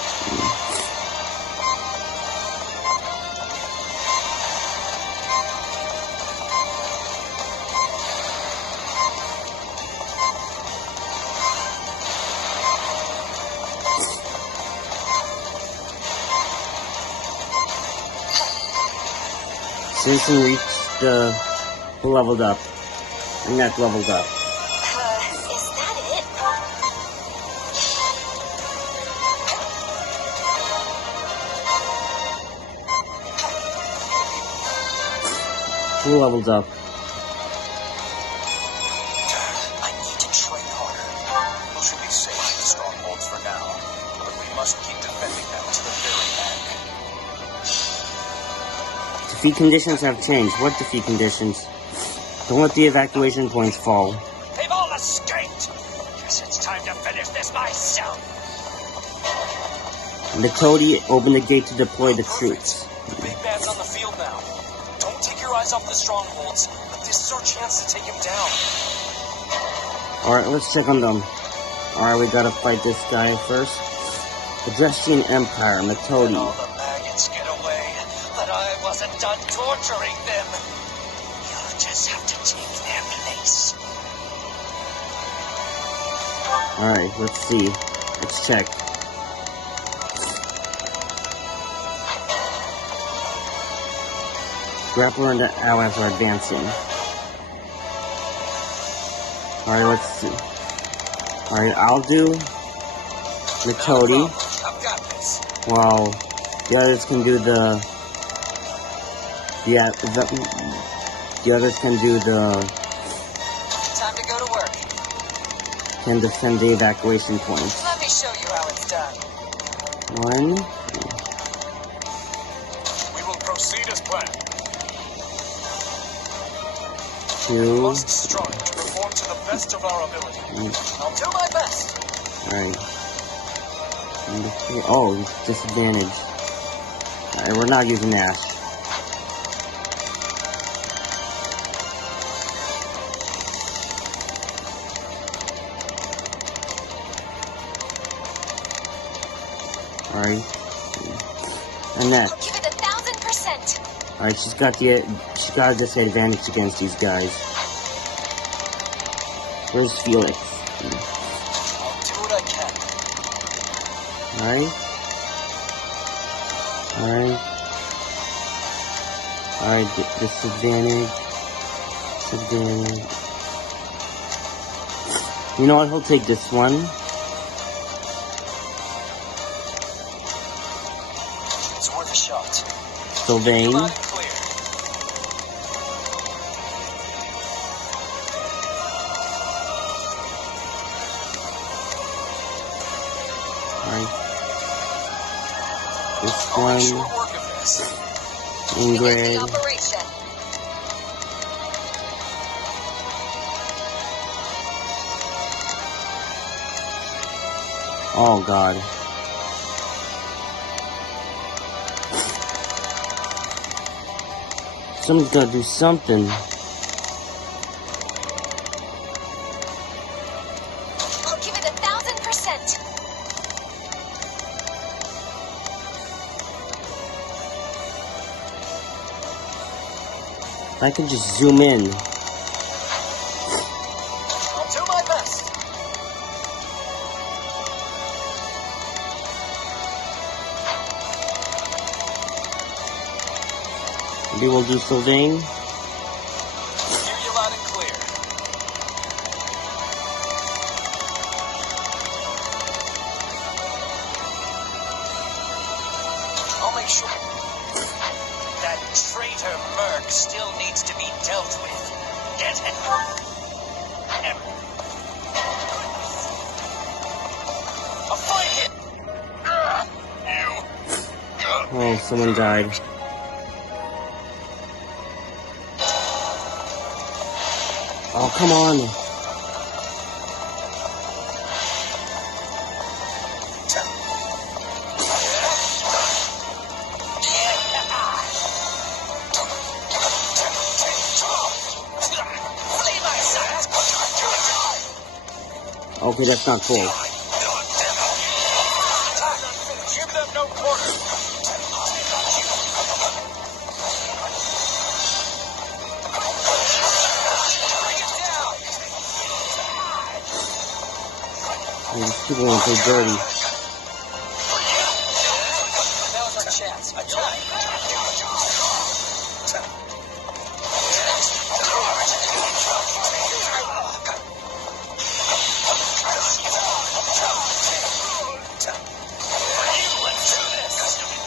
Citizen reached the leveled up. And that leveled up. Is that it? Who leveled up? I need to train harder. We should be safe in the strongholds for now, but we must keep defending them to the very end. Defeat conditions have changed. What defeat conditions? Don't let the evacuation points fall. They've all escaped. Guess it's time to finish this myself. The Cody opened the gate to deploy the troops. The big bad's on the field now. Don't take your eyes off the strongholds, but this is our chance to take him down. Alright, let's check on them. Alright, we gotta fight this guy first. The Drestian Empire, Metodi. All the maggots get away, but I wasn't done torturing them. You'll just have to take their place. Alright, let's see. Let's check. Grappler and the allies are advancing. Alright, let's see. Alright, I'll do Metodi. I've got this. While the others can do the others can do the Time to go to work. can defend the evacuation points. Let me show you how it's done. 1, We will proceed as planned. 2, Must strive to perform to the best of our ability. I'll do my best. alright. Oh, disadvantage. Alright, we're not using Ash. Alright. Annette. I'll give it 1,000%. Alright, she's got a disadvantage against these guys. Where's Felix? I'll do what I can. Alright. Alright. Alright, disadvantage. Disadvantage. You know what, he'll take this one. It's worth a shot. Sylvain. Loud and clear. Alright. This I'll make one. short work of this. Begin the Ingrid. operation. Oh god. Someone's gotta do something. I'll give it 1,000%. I can just zoom in. I'll do my best. Maybe we'll do Sylvain. Hear you loud and clear. I'll make sure. That traitor Merc still needs to be dealt with. Get it? I'll find him. Oh, someone died. Oh, come on. Okay, that's not cool. Give them no quarter. Bring it down. These people want to play dirty. That was our chance. I tried.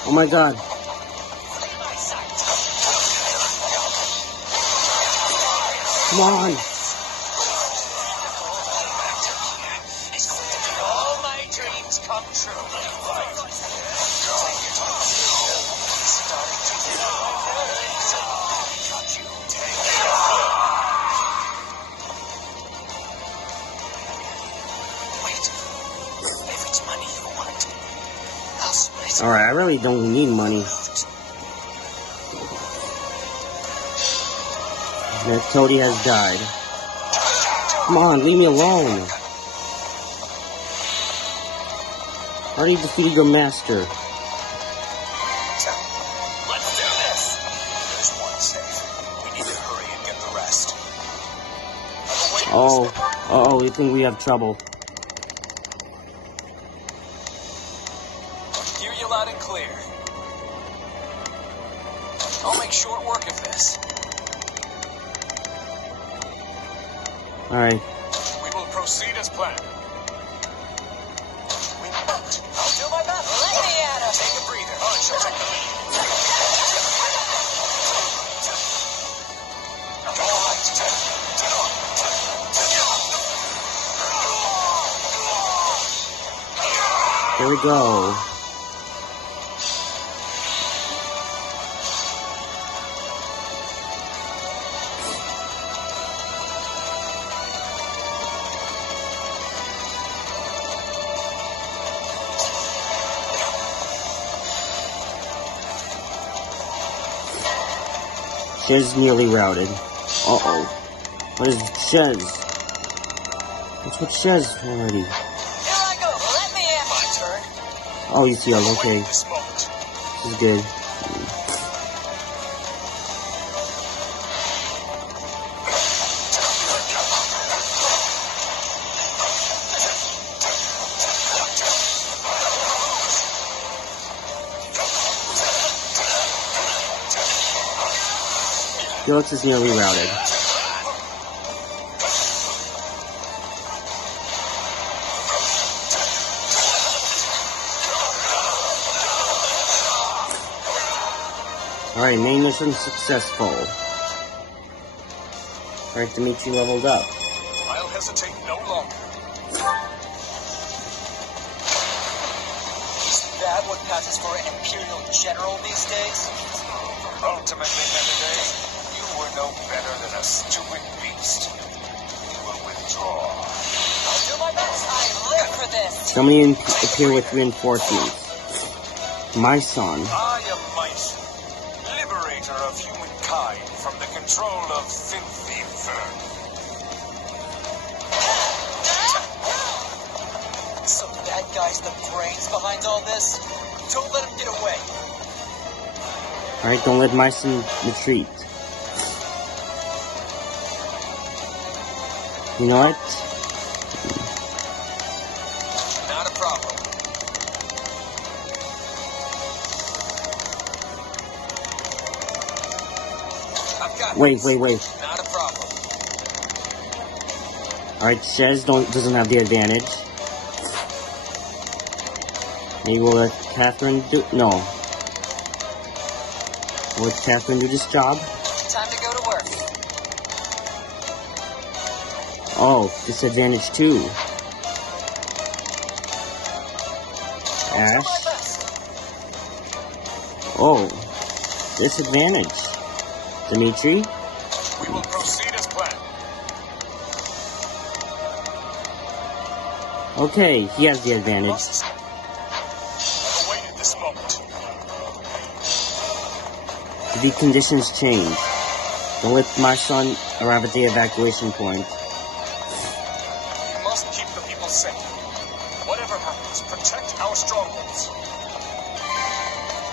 Oh my god. Come on. All my dreams come true. If it's money you want, I'll split. Alright, I really don't need money. That Toady has died. Come on, leave me alone. I already defeated your master. Let's do this. There's one safe. We need to hurry and get the rest. Oh, uh-oh, we think we have trouble. Hear you loud and clear. I'll make short work of this. Alright. We will proceed as planned. We won't. I'll do my best. Let me at him. Take a breather. I shall take the lead. All right. Here we go. Shez nearly routed. Uh-oh. What is Shez? What's with Shez already? Here I go. Let me in. My turn. Oh, you see, okay. This moment. This is good. Felix is nearly routed. Alright, main mission successful. Alright, Dimitri leveled up. I'll hesitate no longer. Is that what passes for an Imperial General these days? Ultimately, Benedict, you were no better than a stupid beast. You will withdraw. I'll do my best. I live for this. Somebody appear with reinforcements. My son. I am Mice, liberator of humankind from the control of filthy vermin. So that guy's the brains behind all this? Don't let him get away. Alright, don't let my son retreat. You know what? Not a problem. I've got Wait. Not a problem. Alright, Shez doesn't have the advantage. Maybe we'll let Catherine do... No. Will Catherine do this job? Time to go to work. Oh, disadvantage too. Ash. Oh, disadvantage. Dimitri? We will proceed as planned. Okay, he has the advantage. I've awaited this moment. The conditions change. Don't let my son arrive at the evacuation point. We must keep the people safe. Whatever happens, protect our strongholds.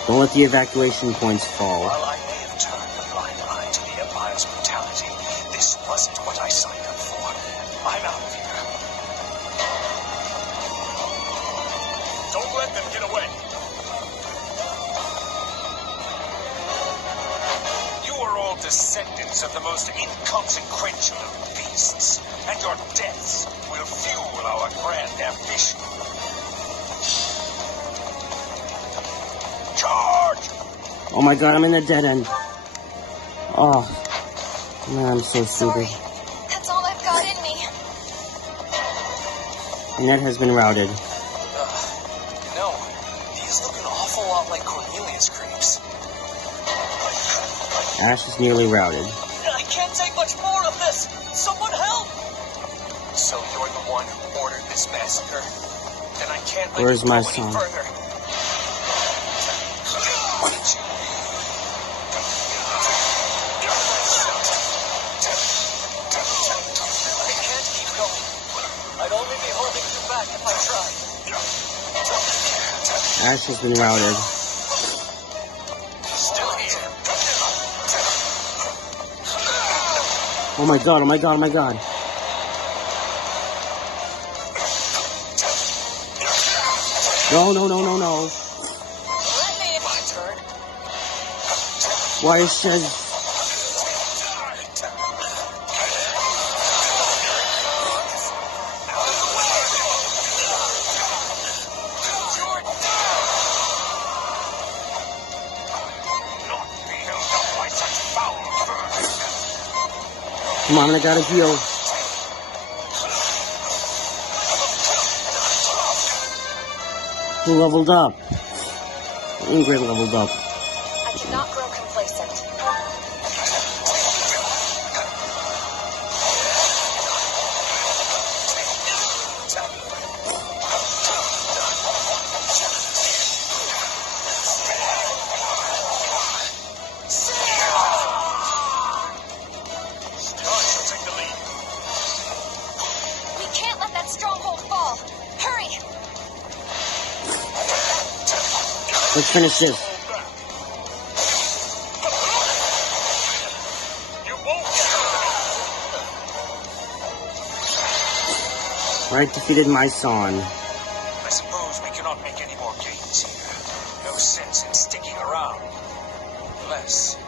Don't let the evacuation points fall. While I may have turned a blind eye to the Empire's brutality, this wasn't what I signed up for. I'm out of here. Don't let them get away. You are all descendants of the most inconsequential of beasts, and your deaths will fuel our grand ambition. Charge! Oh my god, I'm in a dead end. Oh, man, I'm so Sorry. stupid. That's all I've got in me. Net has been routed. No, these look an awful lot like Cornelius creeps. Ash is nearly routed. I can't take much more of this. Someone help! So you're the one who ordered this massacre? Then I can't let Where's you my go any son? further. I can't keep going. I'd only be holding you back if I tried. Ash has been routed. Still here. Oh my god, oh my god, oh my god. No, no, no, no, no. Let me in my turn. Why is Shez... Come on, I gotta heal. Who leveled up? Ingrid leveled up. I cannot grow complacent. Take the lead. We can't let that stronghold fall. Hurry! Let's finish this. You won't. Right, defeated my son. I suppose we cannot make any more gains here. No sense in sticking around. Unless...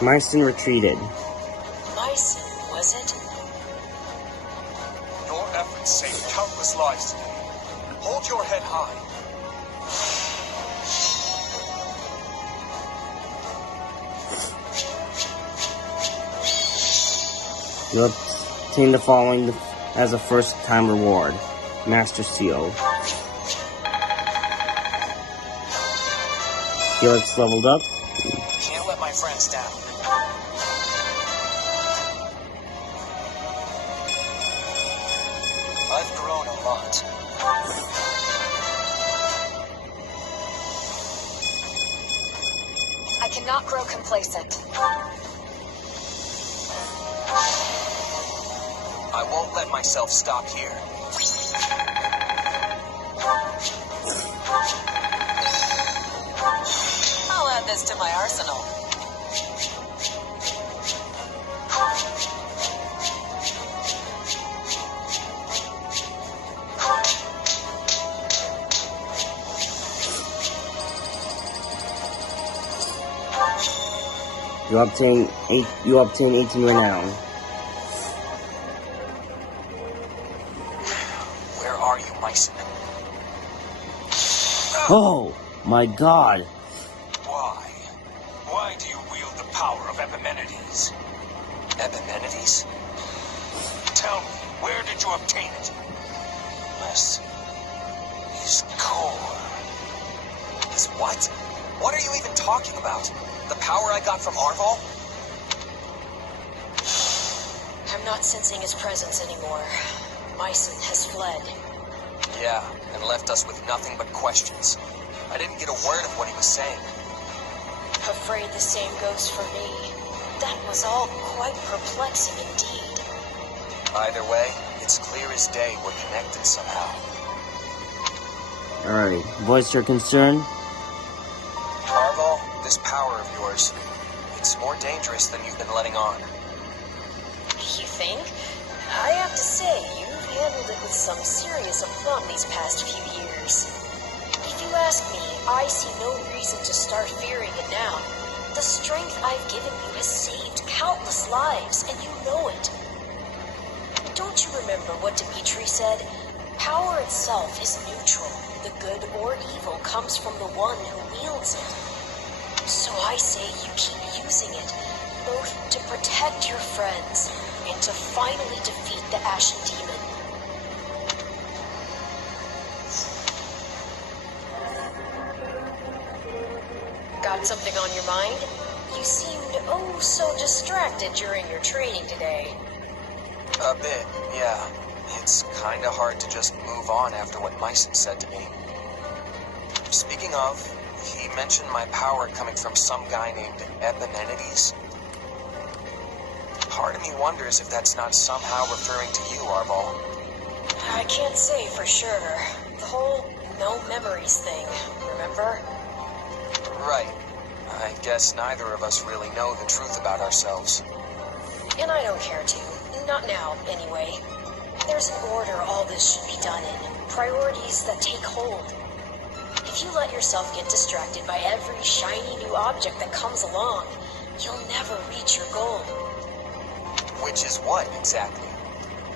My son retreated. Bison, was it? Your efforts saved countless lives today. Hold your head high. You obtain the following as a first-time reward. Master Seal. Felix leveled up. Can't let my friends down. I've grown a lot. I cannot grow complacent. I won't let myself stop here. I'll add this to my arsenal. You obtain 18 renown. Where are you, Myson? Oh my god. Why? Why do you wield the power of Epimenides? Epimenides? Tell me, where did you obtain it? Unless... his core... Is what? What are you even talking about? The power I got from Arval? I'm not sensing his presence anymore. Myson has fled. Yeah, and left us with nothing but questions. I didn't get a word of what he was saying. Afraid the same goes for me. That was all quite perplexing indeed. Either way, it's clear as day we're connected somehow. Alright, voice your concern. Arval, this power of yours, it's more dangerous than you've been letting on. You think? I have to say, you've handled it with some serious aplomb these past few years. If you ask me, I see no reason to start fearing it now. The strength I've given you has saved countless lives, and you know it. Don't you remember what Dimitri said? Power itself is neutral. The good or evil comes from the one who wields it. So I say you keep using it, both to protect your friends and to finally defeat the Ashen Demon. Got something on your mind? You seemed oh so distracted during your training today. A bit, yeah. It's kinda hard to just move on after what Myson said to me. Speaking of, he mentioned my power coming from some guy named Epimenides. Part of me wonders if that's not somehow referring to you, Arval. I can't say for sure. The whole no memories thing, remember? Right. I guess neither of us really know the truth about ourselves. And I don't care to. Not now, anyway. There's an order all this should be done in. Priorities that take hold. If you let yourself get distracted by every shiny new object that comes along, you'll never reach your goal. Which is what, exactly?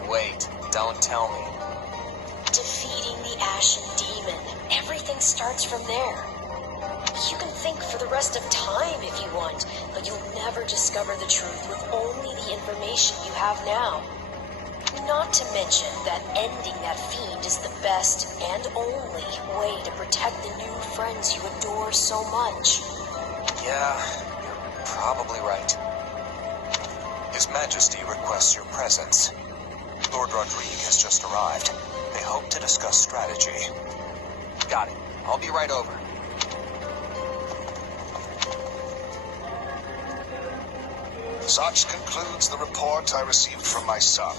Wait, don't tell me. Defeating the Ashen Demon. Everything starts from there. You can think for the rest of time if you want, but you'll never discover the truth with only the information you have now. Not to mention that ending that fiend is the best and only way to protect the new friends you adore so much. Yeah, you're probably right. His Majesty requests your presence. Lord Rodrigue has just arrived. They hope to discuss strategy. Got it. I'll be right over. Such concludes the report I received from my son.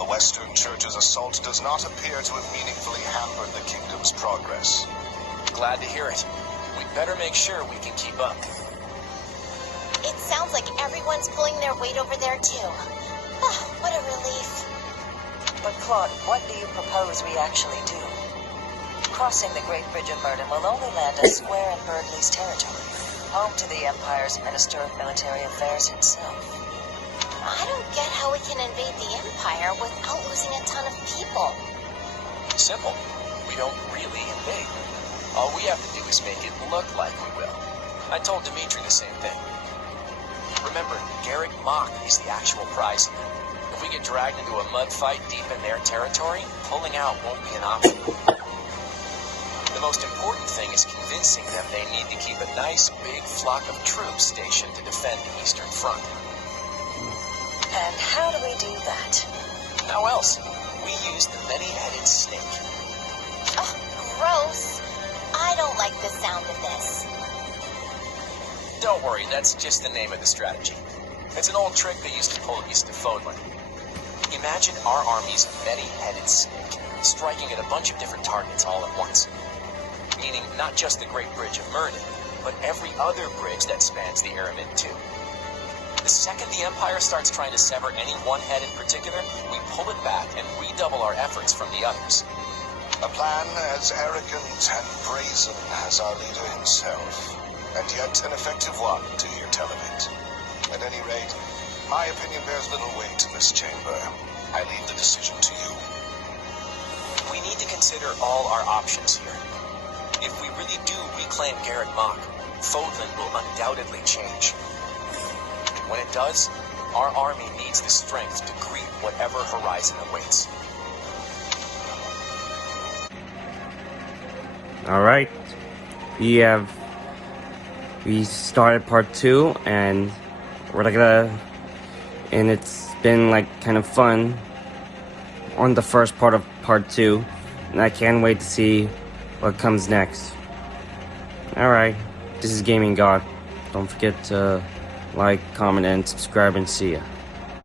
The Western Church's assault does not appear to have meaningfully hampered the kingdom's progress. Glad to hear it. We'd better make sure we can keep up. It sounds like everyone's pulling their weight over there, too. Oh, what a relief. But Claude, what do you propose we actually do? Crossing the Great Bridge of Murden will only land us square in Berdley's territory, home to the Empire's Minister of Military Affairs himself. I don't get how we can invade the Empire without losing a ton of people. Simple. We don't really invade. All we have to do is make it look like we will. I told Dimitri the same thing. Remember, Garrick Mach is the actual prize here. If we get dragged into a mud fight deep in their territory, pulling out won't be an option. The most important thing is convincing them they need to keep a nice big flock of troops stationed to defend the Eastern Front. And how do we do that? How else? We use the many-headed snake. Oh, gross. I don't like the sound of this. Don't worry, that's just the name of the strategy. It's an old trick they used to pull at Eastafodland. Imagine our army's many-headed snake, striking at a bunch of different targets all at once. Meaning not just the Great Bridge of Murden, but every other bridge that spans the Aramid too. The second the Empire starts trying to sever any one head in particular, we pull it back and redouble our efforts from the others. A plan as arrogant and brazen as our leader himself, and yet an effective one to hear tell of it. At any rate, my opinion bears little weight in this chamber. I leave the decision to you. We need to consider all our options here. If we really do reclaim Garrick Mach, Fodland will undoubtedly change. When it does, our army needs the strength to greet whatever horizon awaits. Alright. We started part 2 and and it's been like kind of fun on the first part of part 2, and I can't wait to see what comes next. Alright, this is Gaming God. Don't forget to like, comment, and subscribe, and see ya.